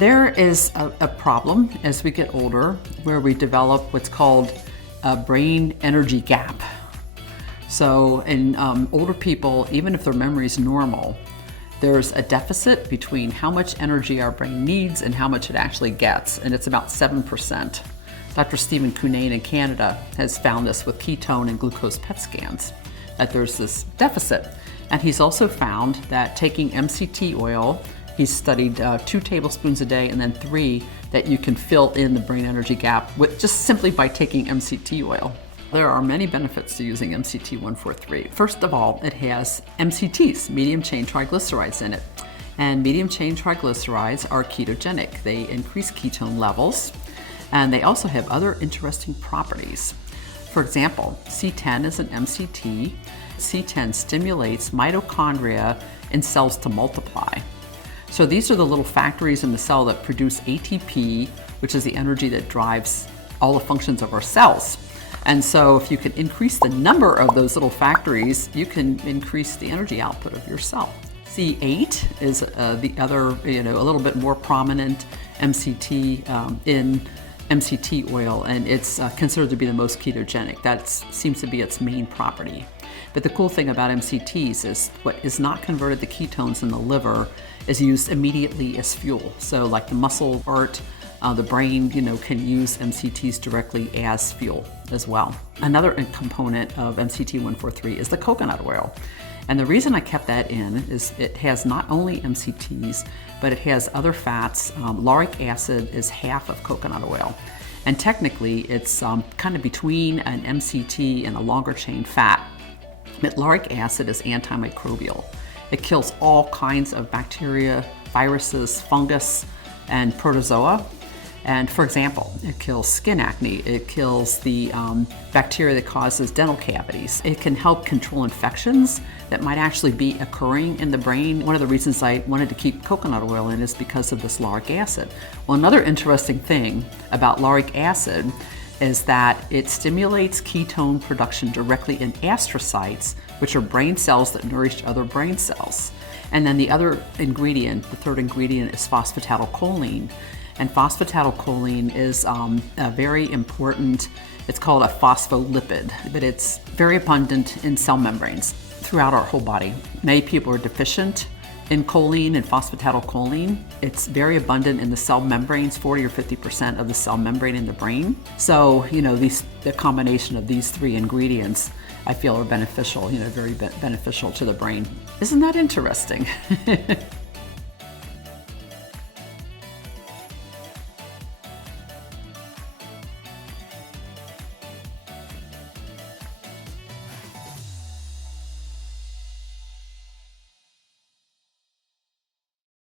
There is a problem as we get older where we develop what's called a brain energy gap. So in older people, even if their memory is normal, there's a deficit between how much energy our brain needs and how much it actually gets, and it's about 7%. Dr. Stephen Cunnane in Canada has found this with ketone and glucose PET scans, that there's this deficit. And he's also found that taking MCT oil, he's studied 2 tablespoons a day and then 3, that you can fill in the brain energy gap with just simply by taking MCT oil. There are many benefits to using MCT 143. First of all, it has MCTs, medium chain triglycerides, in it. And medium chain triglycerides are ketogenic. They increase ketone levels, and they also have other interesting properties. For example, C10 is an MCT. C10 stimulates mitochondria in cells to multiply. So these are the little factories in the cell that produce ATP, which is the energy that drives all the functions of our cells. And so if you can increase the number of those little factories, you can increase the energy output of your cell. C8 is the other, a little bit more prominent MCT in MCT oil, and it's considered to be the most ketogenic. That seems to be its main property. But the cool thing about MCTs is what is not converted to ketones in the liver is used immediately as fuel. So like the muscle part, the brain, can use MCTs directly as fuel as well. Another component of MCT 143 is the coconut oil. And the reason I kept that in is it has not only MCTs, but it has other fats. Lauric acid is half of coconut oil. And technically, it's kind of between an MCT and a longer chain fat. But lauric acid is antimicrobial. It kills all kinds of bacteria, viruses, fungus, and protozoa. And for example, it kills skin acne. It kills the bacteria that causes dental cavities. It can help control infections that might actually be occurring in the brain. One of the reasons I wanted to keep coconut oil in is because of this lauric acid. Well, another interesting thing about lauric acid is that it stimulates ketone production directly in astrocytes, which are brain cells that nourish other brain cells. And then the other ingredient, the third ingredient, is phosphatidylcholine. And phosphatidylcholine is a very important, it's called a phospholipid, but it's very abundant in cell membranes throughout our whole body. Many people are deficient in choline and phosphatidylcholine. It's very abundant in the cell membranes, 40 or 50% of the cell membrane in the brain. So, the combination of these 3 ingredients, I feel are beneficial, very beneficial to the brain. Isn't that interesting?